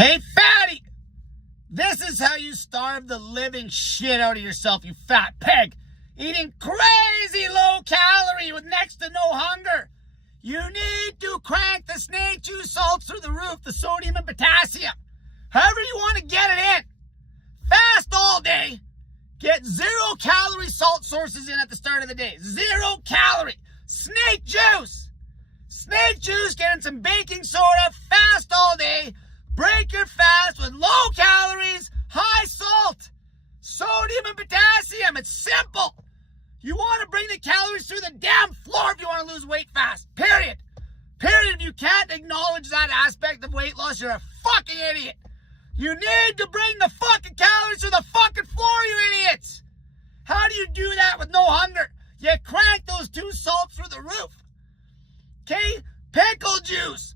Hey, fatty! This is how you starve the living shit out of yourself, you fat pig. Eating crazy low calorie with next to no hunger. You need to crank the snake juice salts through the roof, the sodium and potassium. However you want to get it in. Fast all day. Get 0 calorie salt sources in at the start of the day. 0 calorie. Snake juice. Snake juice, get in some baking soda, fast all day. Break your fast with low calories, high salt, sodium and potassium. It's simple. You want to bring the calories through the damn floor if you want to lose weight fast. Period. Period. If you can't acknowledge that aspect of weight loss, you're a fucking idiot. You need to bring the fucking calories to the fucking floor, you idiots. How do you do that with no hunger? You crank those 2 salts through the roof. Okay? Pickle juice.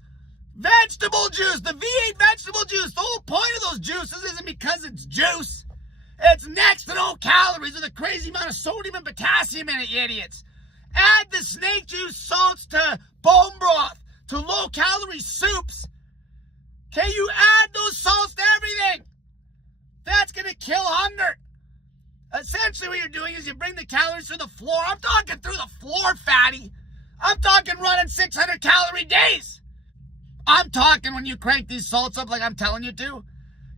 Vegetable juice. The V8 vegetable juice. The whole point of those juices isn't because it's juice. It's next to no calories with a crazy amount of sodium and potassium in it, you idiots. Add the snake juice salts to bone broth, to low-calorie soups. Okay, you add those salts to everything. That's going to kill hunger. Essentially what you're doing is you bring the calories through the floor. I'm talking through the floor, fatty. I'm talking running 600-calorie days. I'm talking when you crank these salts up like I'm telling you to.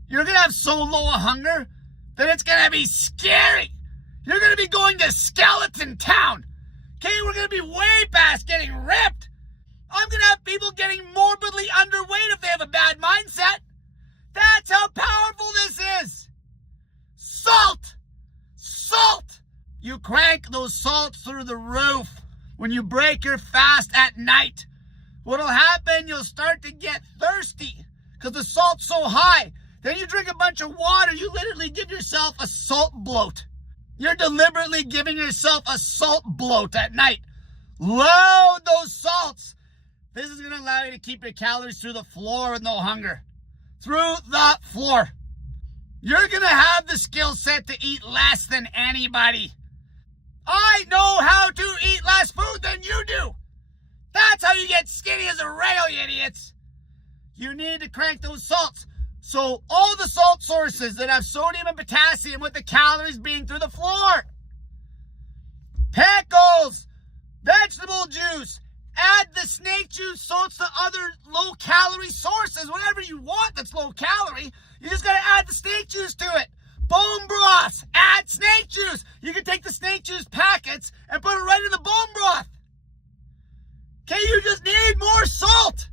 You're going to have so low a hunger that it's going to be scary. You're going to be going to skeleton town. Okay, we're going to be way past getting ripped. I'm going to have people getting morbidly underweight if they have a bad mindset. That's how powerful this is. Salt. Salt. You crank those salts through the roof when you break your fast at night. What'll happen, you'll start to get thirsty because the salt's so high. Then you drink a bunch of water, you literally give yourself a salt bloat. You're deliberately giving yourself a salt bloat at night. Load those salts. This is going to allow you to keep your calories through the floor with no hunger. Through the floor. You're going to have the skill set to eat less than anybody. I know how to eat less food than you do. That's how you get skinny as a rail, you idiots. You need to crank those salts. So all the salt sources that have sodium and potassium with the calories being through the floor. Pickles, vegetable juice, add the snake juice salts to other low-calorie sources, whatever you want that's low-calorie. You just got to add the snake juice to it. Bone broths, add snake juice. You can take the snake juice packets and put it right in the bone broth. Okay, you just need more salt.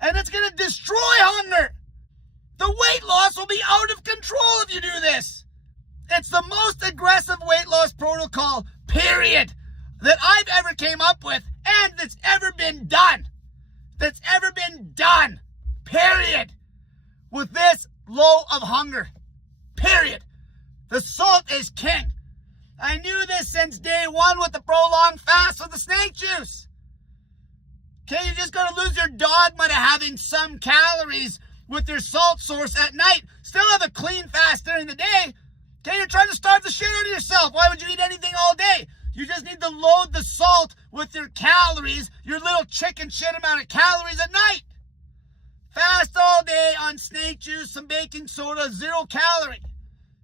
And it's going to destroy hunger. The weight loss will be out of control if you do this. It's the most aggressive weight loss protocol, period, that I've ever came up with and that's ever been done. That's ever been done, period, with this low of hunger, period. The salt is king. I knew this since day one with the prolonged fast with the snake juice. Okay, you're just going to lose your dogma to having some calories with your salt source at night. Still have a clean fast during the day. Okay, you're trying to starve the shit out of yourself. Why would you eat anything all day? You just need to load the salt with your calories, your little chicken shit amount of calories at night. Fast all day on snake juice, some baking soda, 0 calorie.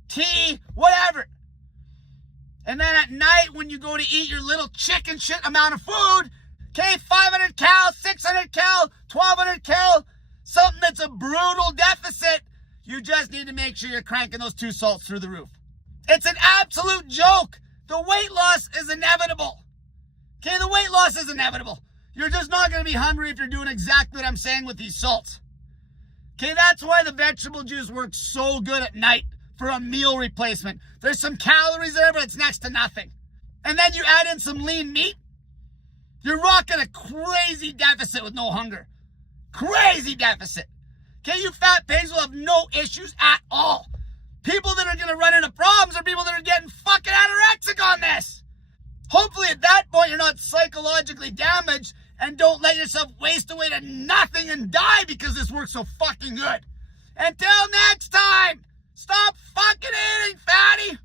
Tea, whatever. And then at night when you go to eat your little chicken shit amount of food, okay, 500 cal, 600 cal, 1200 cal, something that's a brutal deficit, you just need to make sure you're cranking those 2 salts through the roof. It's an absolute joke. The weight loss is inevitable. Okay, the weight loss is inevitable. You're just not going to be hungry if you're doing exactly what I'm saying with these salts. Okay, that's why the vegetable juice works so good at night for a meal replacement. There's some calories there, but it's next to nothing. And then you add in some lean meat. You're rocking a crazy deficit with no hunger. Crazy deficit. Okay, you fat pigs will have no issues at all. People that are going to run into problems are people that are getting fucking anorexic on this. Hopefully at that point you're not psychologically damaged and don't let yourself waste away to nothing and die because this works so fucking good. Until next time, stop fucking eating, fatty.